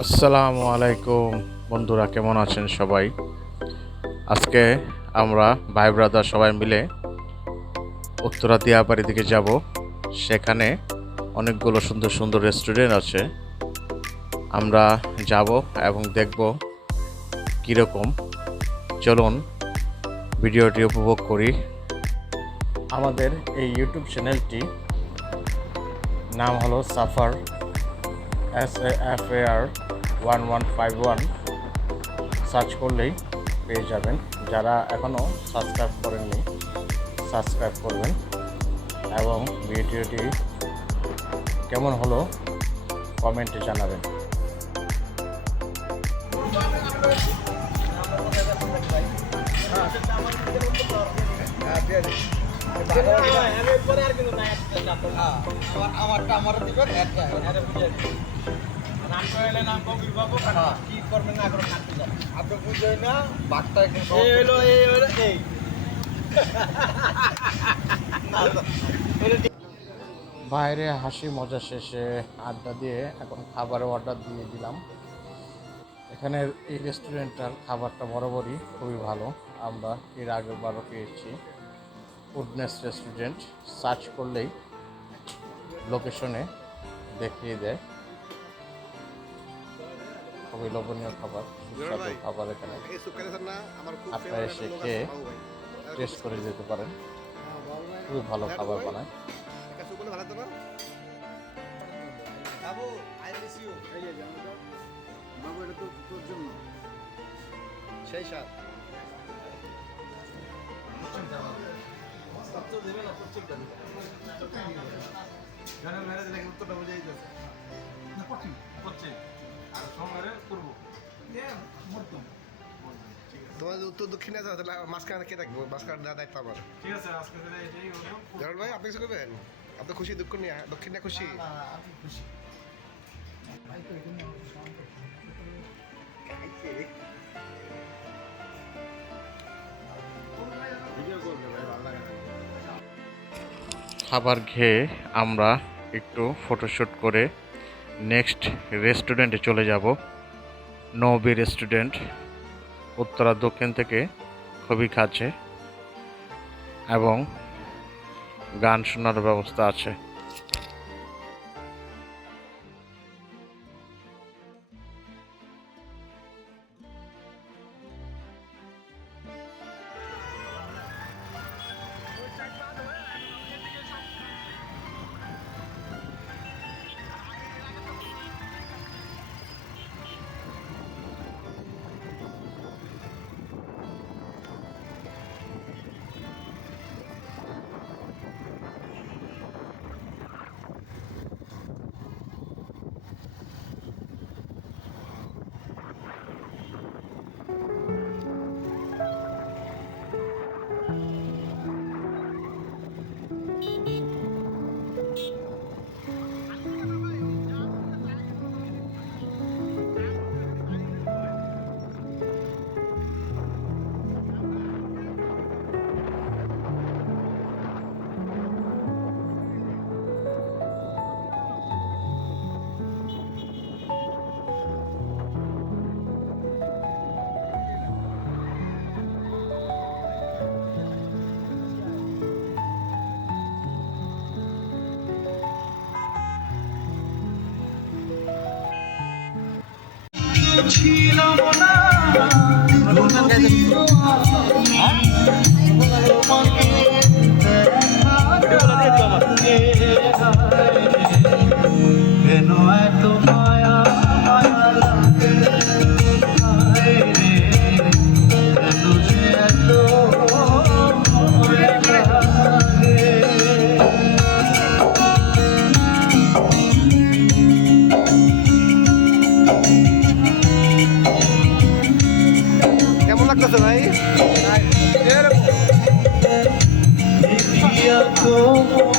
আসসালামু আলাইকুম বন্ধুরা, কেমন আছেন সবাই? আজকে আমরা ভাই ব্রাদার সবাই মিলে উত্তরা দিয়াবাড়ি দিকে যাব। সেখানে অনেকগুলো সুন্দর সুন্দর রেস্টুরেন্ট আছে। আমরা যাব এবং দেখব কীরকম। চলুন ভিডিওটি উপভোগ করি। আমাদের এই ইউটিউব চ্যানেলটি নাম হলো Safar S F A R one one five one search করলেই পেয়ে যাবেন যারা এখনও সাবস্ক্রাইব করেননি সাবস্ক্রাইব করবেন এবং ভিডিওটি কেমন হলো কমেন্টে জানাবেন বাইরে হাসি মজা শেষে আড্ডা দিয়ে এখন খাবারের অর্ডার দিয়ে দিলাম। এখানের এই রেস্টুরেন্টটার খাবারটা বরাবরই খুবই ভালো। আমরা এর আগের বারও পেয়েছি ফুডনেস রেস্টুরেন্ট সার্চ করলেই লোকেশনে দেখিয়ে দেয়। খুবই লোভনীয় খাবার সুস্বাদু খাবার এখানে। আপনারা এসে খেয়ে টেস্ট করে যেতে পারেন। খুবই ভালো খাবার বানায়। বাবু আই মিস ইউ বাবু এটা তো তোর জন্য সেই সাথ তোমার যদি উত্তর দক্ষিণে যাও তাহলে মাঝখানে কে থাকব? মাঝখানে দেওয়া দায়িত্ব আমার। ঠিক আছে আজকে তাহলে এটাই হলো। জানাল ভাই আপনি কিছু করবেন? আপনি খুশি দুঃখ নিয়ে। দক্ষিণ নিয়ে খুশি। ভিডিও খাবার খেয়ে আমরা একটু ফটোশ্যুট করে নেক্সট রেস্টুরেন্টে চলে যাব। নবী রেস্টুরেন্ট উত্তরা দক্ষিণ থেকে খুবই কাছে এবং গান শোনার ব্যবস্থা আছে। কেমন করলে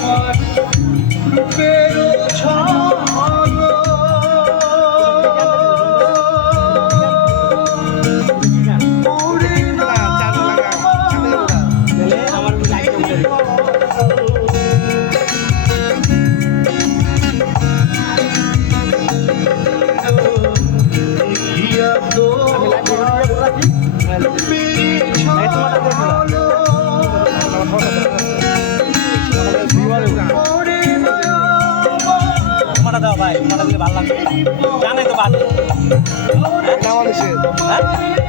জানাই তো বাদ। হ্যাঁ?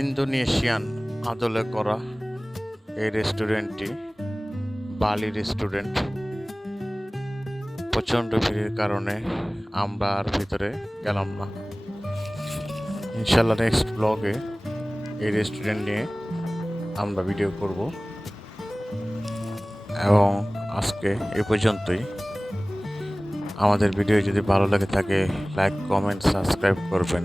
ইন্দোনেশিয়ান আদলে করা এই রেস্টুরেন্টটি বালি রেস্টুরেন্ট। প্রচণ্ড ভিড়ের কারণে আমরা আর ভিতরে গেলাম না। ইনশাল্লাহ নেক্সট ব্লগে এই রেস্টুরেন্ট নিয়ে আমরা ভিডিও করব। এবং আজকে এ পর্যন্তই। আমাদের ভিডিও যদি ভালো লাগে থাকে লাইক কমেন্ট সাবস্ক্রাইব করবেন।